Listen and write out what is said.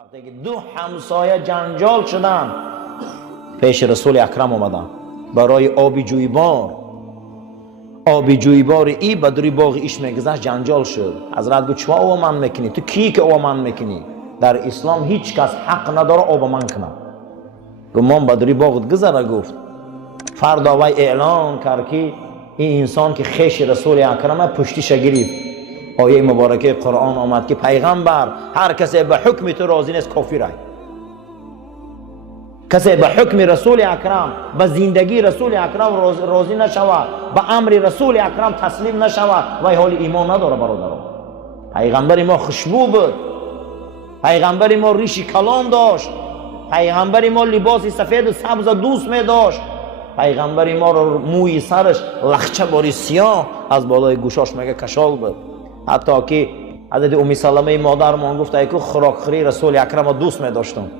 وقتی که دو همسایه جنجال شدن پیش رسول اکرم اومدن برای آبی جویبار ای بدوری باغ ایش میگذشت جنجال شد. حضرت گفت چوا او من میکنی؟ تو کی که او من میکنی؟ در اسلام هیچ کس حق نداره آب من کنه. گفت من بدوری باغت گذره. گفت فردا وی اعلان کرد که این انسان که خیش رسول اکرم پشتیش گرفت. آیه مبارکه قرآن آمد که پیغمبر هر کسی به حکم تو راضی نیست کافر است. کسی به حکم رسول اکرم، به زندگی رسول اکرم راضی نشود، به امر رسول اکرم تسلیم نشود، وی حال ایمان نداره. برادران، پیغمبر ما خوشبو بود، پیغمبر ما ریش کلان داشت، پیغمبر ما لباس سفید و سبز دوست می داشت، پیغمبر ما رو موی سرش لخچه باری سیاه از بالای گوشاش مگه کشال بود. حتی که حضرت ام سلمه مادر ما گفت ای که خوراک خوری رسول اکرم دوست می داشتم.